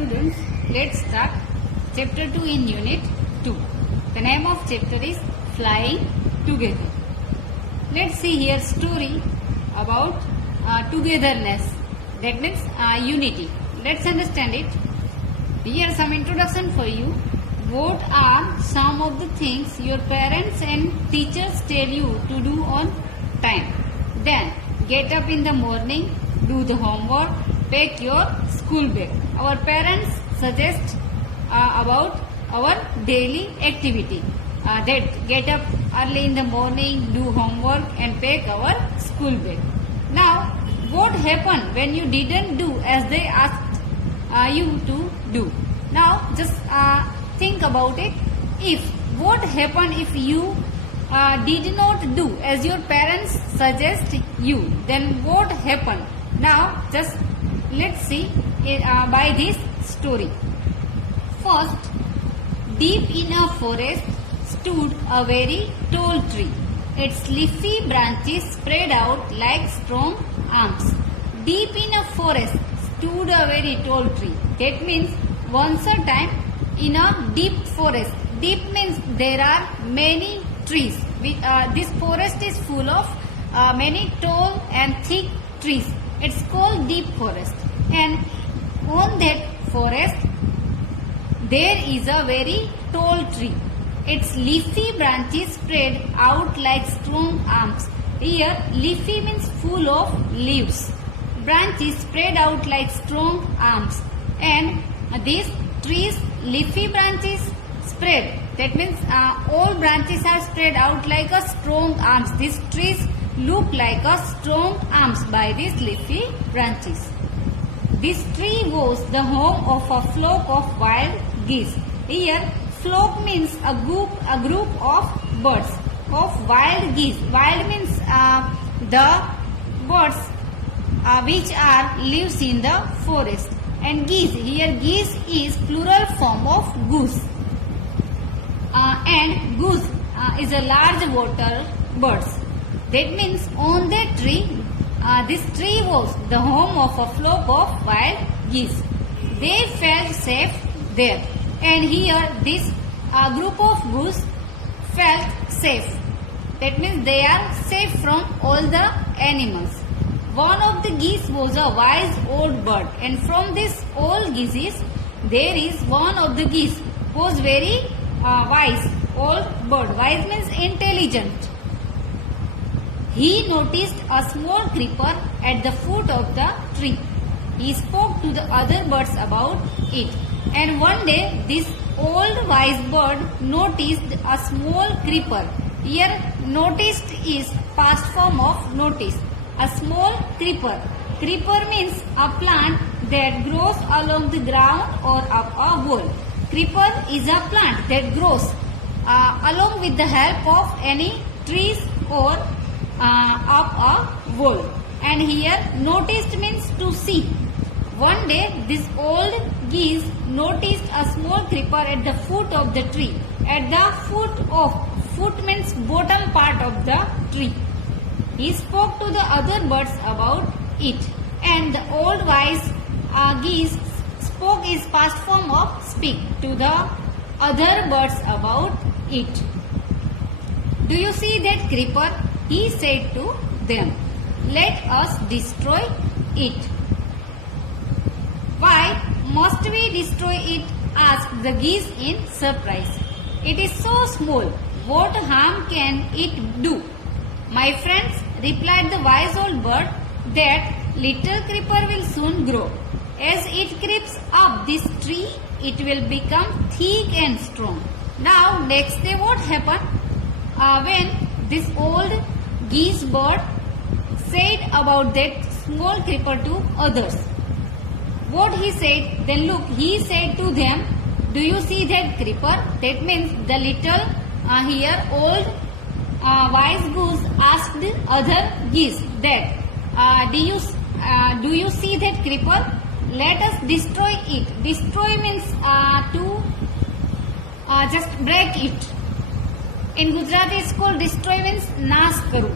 students, let's start chapter 2 in unit 2. The name of chapter is Flying Together. Let's see here story about togetherness. That means unity. Let's understand it. Here some introduction for you. What are some of the things your parents and teachers tell you to do on time? Then get up in the morning, do the homework, pack your school bag. Our parents suggest about our daily activity. That get up early in the morning, do homework and pack our school bag. Now, what happened when you didn't do as they asked you to do? Now, just think about it. What happened if you did not do as your parents suggest you? Then what happened? Now, just let's see by this story. First, deep in a forest stood a very tall tree. Its leafy branches spread out like strong arms. Deep in a forest stood a very tall tree. That means once a time in a deep forest. Deep means there are many trees. This forest is full of many tall and thick trees. It's called deep forest. And on that forest there is a very tall tree. Its leafy branches spread out like strong arms. Here leafy means full of leaves. Branches spread out like strong arms. And these trees leafy branches spread. That means all branches are spread out like a strong arms. These trees look like a strong arms by these leafy branches. This tree was the home of a flock of wild geese. Here flock means a group of birds, of wild geese. Wild means the birds which are lives in the forest. And geese, here geese is plural form of goose. And goose is a large water birds. That means on that tree, this tree was the home of a flock of wild geese. They felt safe there. And here this group of goose felt safe. That means they are safe from all the animals. One of the geese was a wise old bird, and from this old geese, there is one of the geese who was very wise, old bird. Wise means intelligent. He noticed a small creeper at the foot of the tree. He spoke to the other birds about it. And one day, this old wise bird noticed a small creeper. Here, noticed is past form of notice. A small creeper. Creeper means a plant that grows along the ground or up a wall. Creeper is a plant that grows along with the help of any trees or up a wall. And here noticed means to see. One day this old geese noticed a small creeper at the foot of the tree. At the foot means bottom part of the tree. He spoke to the other birds about it, and the old wise geese spoke is past form of speak to the other birds about it. Do you see that creeper? He said to them, let us destroy it. Why must we destroy it? Asked the geese in surprise. It is so small. What harm can it do? My friends, replied the wise old bird, that little creeper will soon grow. As it creeps up this tree, it will become thick and strong. Now, next day what happened? When this old geese bird said about that small creeper to others. What he said? Then look, he said to them, do you see that creeper? That means the little here old wise goose asked other geese that do you see that creeper? Let us destroy it. Destroy means to just break it. In Gujarati it's called destroy means nash karu.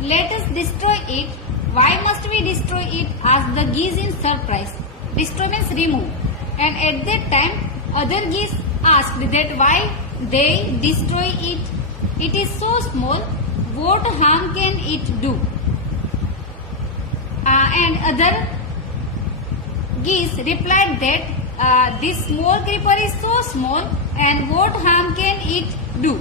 Let us destroy it. Why must we destroy it? Asked the geese in surprise. Destroy means remove. And at that time, other geese asked that why they destroy it. It is so small. What harm can it do? And other geese replied that this small creeper is so small, and what harm can it do?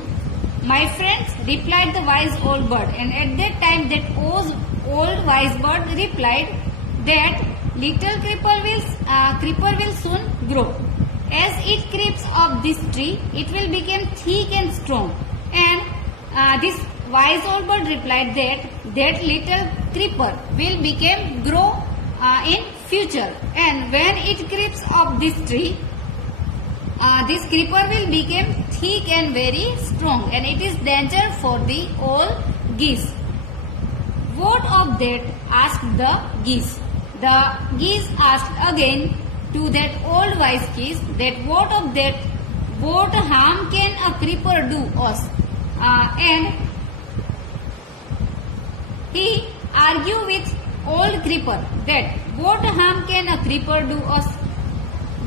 My friends, replied the wise old bird. And at that time, that old wise bird replied that little creeper will soon grow. As it creeps up this tree, it will become thick and strong. And this wise old bird replied that little creeper will grow in future. And when it creeps up this tree, this creeper will become thick and very strong, and it is danger for the old geese. What of that? Asked the geese. The geese asked again to that old wise geese that what of that? What harm can a creeper do us? And he argued with old creeper that what harm can a creeper do us?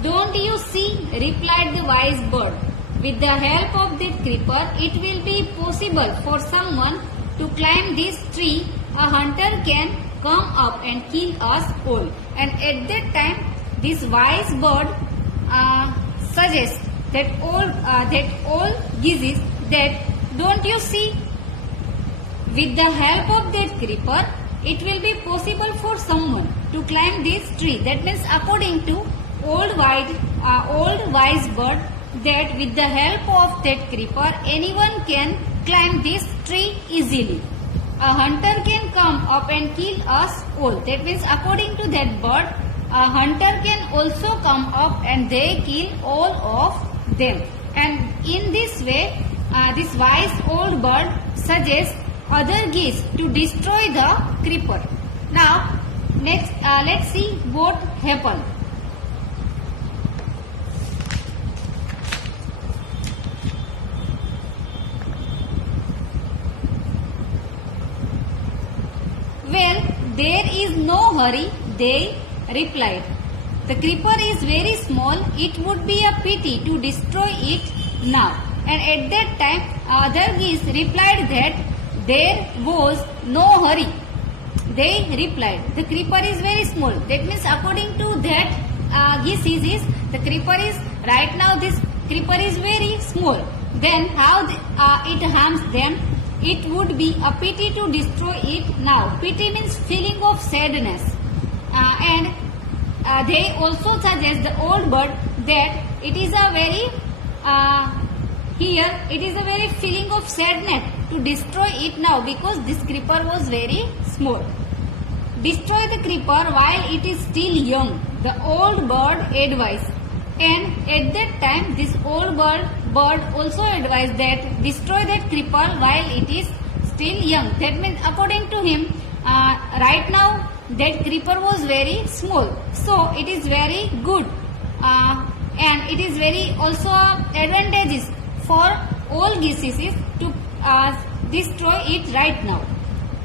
Don't you see? Replied the wise bird. With the help of that creeper, it will be possible for someone to climb this tree. A hunter can come up and kill us all. And at that time, this wise bird suggests that all geese that don't you see? With the help of that creeper, it will be possible for someone to climb this tree. That means according to old wise bird, that with the help of that creeper, anyone can climb this tree easily. A hunter can come up and kill us all. That means according to that bird, a hunter can also come up and they kill all of them. And in this way, this wise old bird suggests other geese to destroy the creeper. Now, next, let's see what happened. Well, there is no hurry, they replied. The creeper is very small, it would be a pity to destroy it now. And at that time, other geese replied that there was no hurry. They replied, the creeper is very small. That means according to that geese is the creeper is right now this creeper is very small. Then how it harms them? It would be a pity to destroy it now. Pity means feeling of sadness. And they also suggest the old bird that it is a very it is a very feeling of sadness to destroy it now because this creeper was very small. Destroy the creeper while it is still young, the old bird advised. And at that time, this old bird also advised that destroy that creeper while it is still young. That means according to him, right now that creeper was very small. So it is very good and it is very also advantageous for all geese to destroy it right now.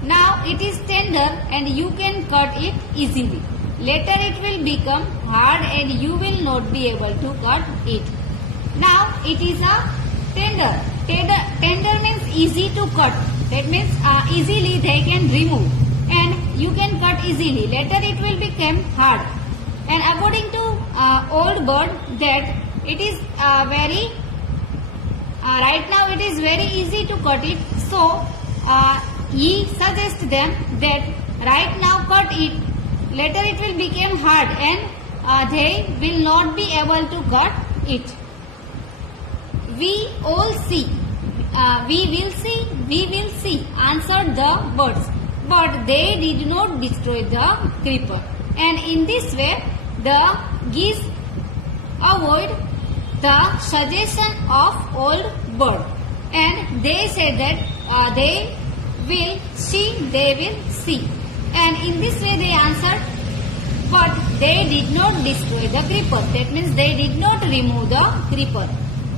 Now it is tender and you can cut it easily. Later it will become hard and you will not be able to cut it. Now it is a tender. Tender means easy to cut. That means easily they can remove and you can cut easily. Later it will become hard. And according to old bird that it is right now it is very easy to cut it. So he suggests them that right now cut it. Later it will become hard and they will not be able to cut it. We all see. We will see, answered the birds. But they did not destroy the creeper. And in this way, the geese avoid the suggestion of old bird. And they say that they will see. And in this way they answered, but they did not destroy the creeper. That means they did not remove the creeper.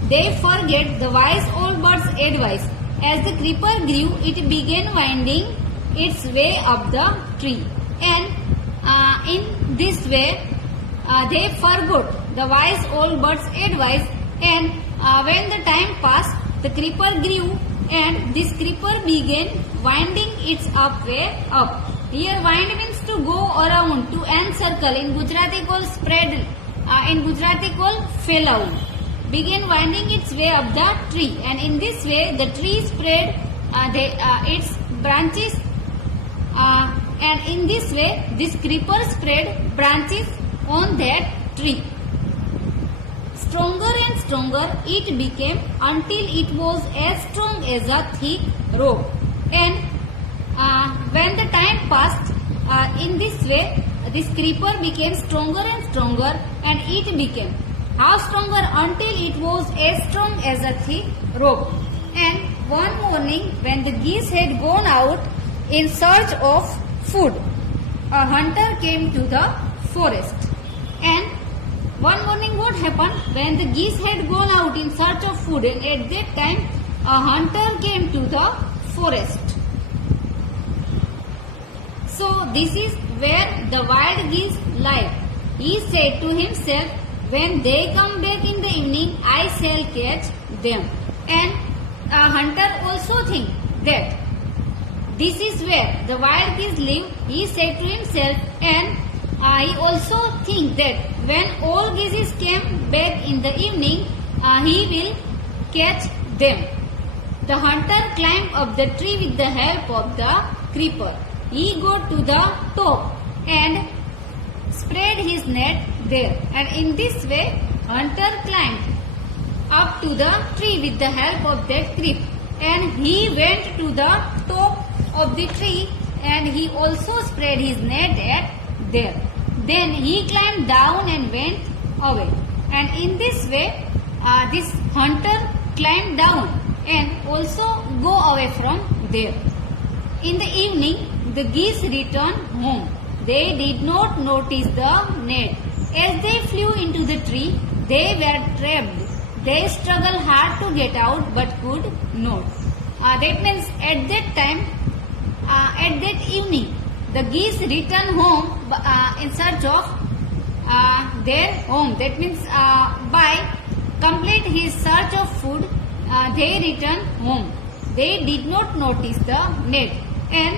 They forget the wise old bird's advice. As the creeper grew, it began winding its way up the tree. And in this way, they forgot the wise old bird's advice, and when the time passed, the creeper grew, and this creeper began winding its up way up. Here wind means to go around, to encircle. In Gujarati called spread, in Gujarati called felaun. Began winding its way up the tree, and in this way the tree spread its branches, and in this way this creeper spread branches on that tree. Stronger and stronger it became until it was as strong as a thick rope. And when the time passed, in this way this creeper became stronger and stronger, and it became how stronger until it was as strong as a thick rope. And one morning when the geese had gone out in search of food, a hunter came to the forest. And one morning what happened? When the geese had gone out in search of food, and at that time a hunter came to the forest. So this is where the wild geese live. He said to himself, when they come back in the evening, I shall catch them. And a hunter also think that this is where the wild geese live, he said to himself, and he also think that when all geese came back in the evening, he will catch them. The hunter climbed up the tree with the help of the creeper. He got to the top and spread his net there, and in this way hunter climbed up to the tree with the help of that creeper, and he went to the top of the tree, and he also spread his net at there. Then he climbed down and went away, and in this way this hunter climbed down and also go away from there. In the evening the geese returned home. They did not notice the net. As they flew into the tree, they were trapped. They struggled hard to get out but could not. That means at that time, at that evening, the geese returned home in search of their home. That means by complete his search of food, they returned home. They did not notice the net, and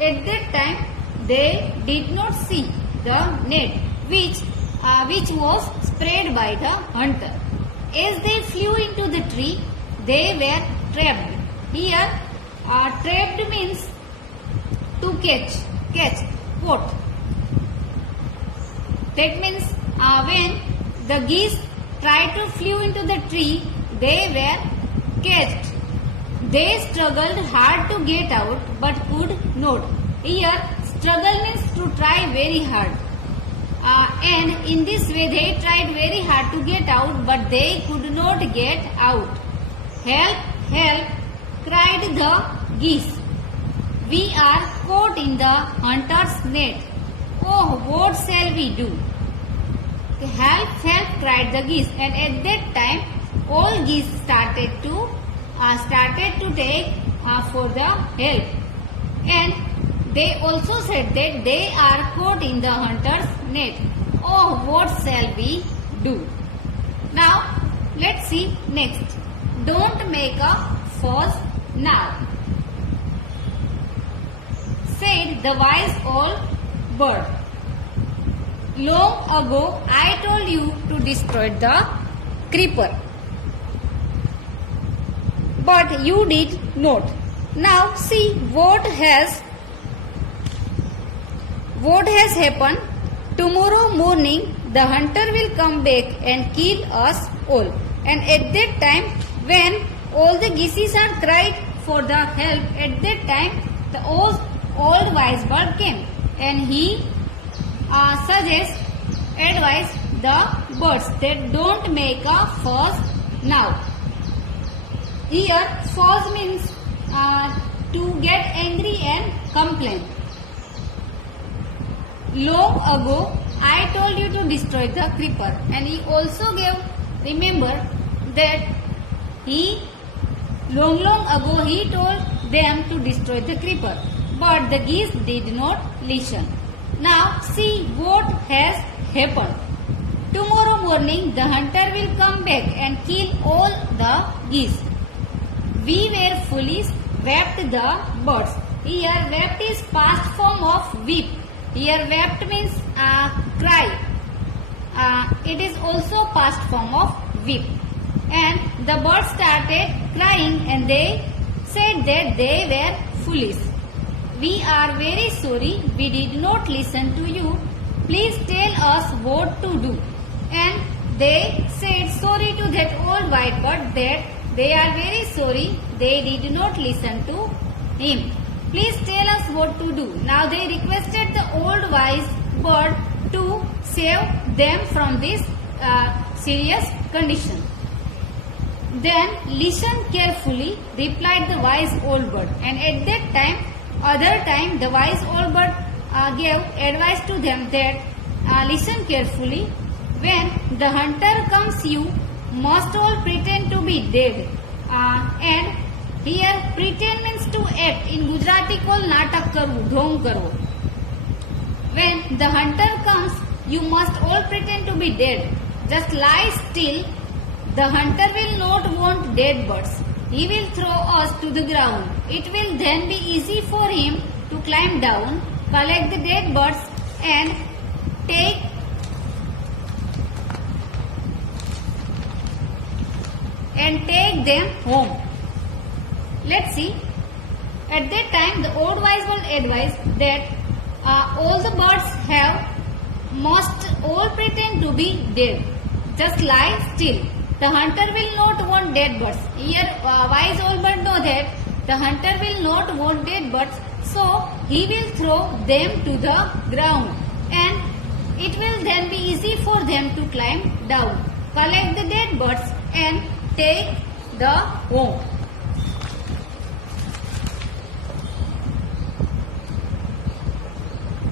at that time they did not see the net which was spread by the hunter. As they flew into the tree, they were trapped. Here trapped means to catch, what? That means when the geese tried to flew into the tree, they were catched. They struggled hard to get out but could not. Here struggle means to try very hard. And in this way they tried very hard to get out but they could not get out. Help, help, cried the geese. We are caught in the hunter's net. Oh, what shall we do? Help, help, cried the geese. And at that time all geese started to take for the help, and they also said that they are caught in the hunter's net. Oh, what shall we do? Now let's see next. Don't make a fuss now, said the wise old bird. Long ago I told you to destroy the creeper, but you did not. Now see what has happened. Tomorrow morning the hunter will come back and kill us all. And at that time, when all the geese are cried for the help, at that time the old wise bird came, and he advised the birds that don't make a fuss now. Here fuss means to get angry and complain. Long ago I told you to destroy the creeper, and he also remember that long ago he told them to destroy the creeper, but the geese did not listen. Now see what has happened. tomorrow morning the hunter will come back and kill all the geese. We were foolish, wept the birds. Here wept is past form of weep. Here wept means cry. It is also past form of weep. And the birds started crying and they said that they were foolish. We are very sorry we did not listen to you. Please tell us what to do. And they said sorry to that old white bird that they are very sorry they did not listen to him. Please tell us what to do. Now they requested the old wise bird to save them from this serious condition. Then listen carefully, replied the wise old bird. And at that time, the wise old bird gave advice to them that listen carefully. When the hunter comes, you must all pretend to be dead. And here pretend means to act. In Gujarati called natak karvu, ढोंग करो. When the hunter comes, you must all pretend to be dead. Just lie still. The hunter will not want dead birds. He will throw us to the ground. It will then be easy for him to climb down, collect the dead birds and take them home. Let's see. At that time, the old wise one advised that all the birds must all pretend to be dead. Just lie still. The hunter will not want dead birds. Here, wise old bird know that the hunter will not want dead birds, so he will throw them to the ground, and it will then be easy for them to climb down, collect the dead birds, and take the home.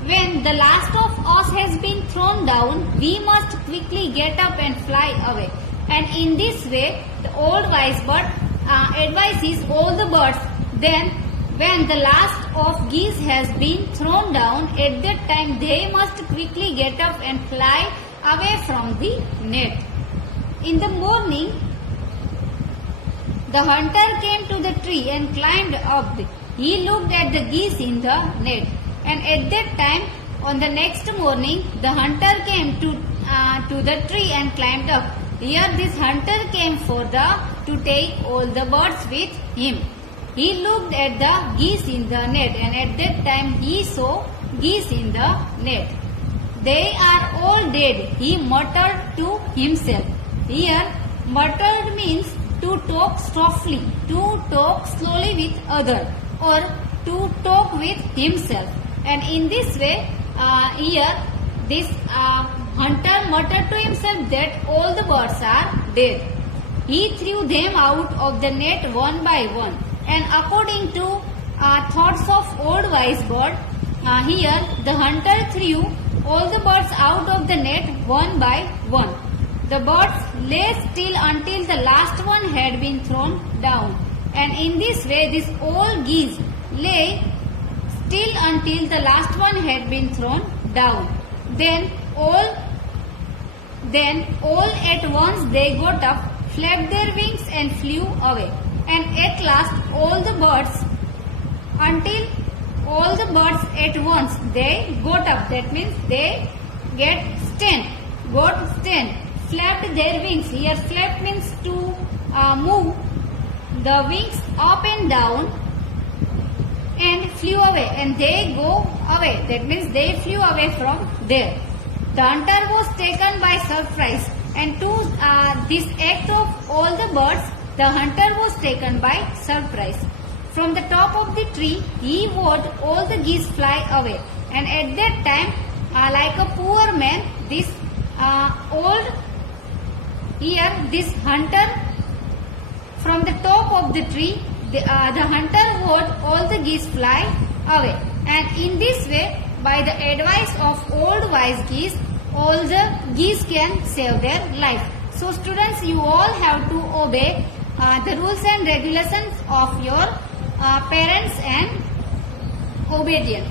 When the last of us has been thrown down, we must quickly get up and fly away. And in this way, the old wise bird advises all the birds. Then, when the last of geese has been thrown down, at that time they must quickly get up and fly away from the net. In the morning, the hunter came to the tree and climbed up. He looked at the geese in the net. And at that time, on the next morning, the hunter came to the tree and climbed up. Here this hunter came to take all the birds with him. He looked at the geese in the net, and at that time he saw geese in the net. They are all dead, he muttered to himself. Here muttered means to talk softly, to talk slowly with other, or to talk with himself. And in this way, here this hunter muttered to himself that all the birds are dead. He threw them out of the net one by one. And according to thoughts of old wise bird, here the hunter threw all the birds out of the net one by one. The birds lay still until the last one had been thrown down. And in this way, this all geese lay still until the last one had been thrown down. Then all at once they got up, flapped their wings and flew away. And at last until all the birds at once they got up. That means they got stand, flapped their wings. Here flap means to move the wings up and down, and flew away, and they go away. That means they flew away from there. The hunter was taken by surprise, and to this act of all the birds, the hunter was taken by surprise. From the top of the tree, he watched all the geese fly away. And at that time, like a poor man, this hunter, from the top of the tree, the hunter watched all the geese fly away. And in this way, by the advice of old wise geese, all the geese can save their life. So students, you all have to obey the rules and regulations of your parents and obedient.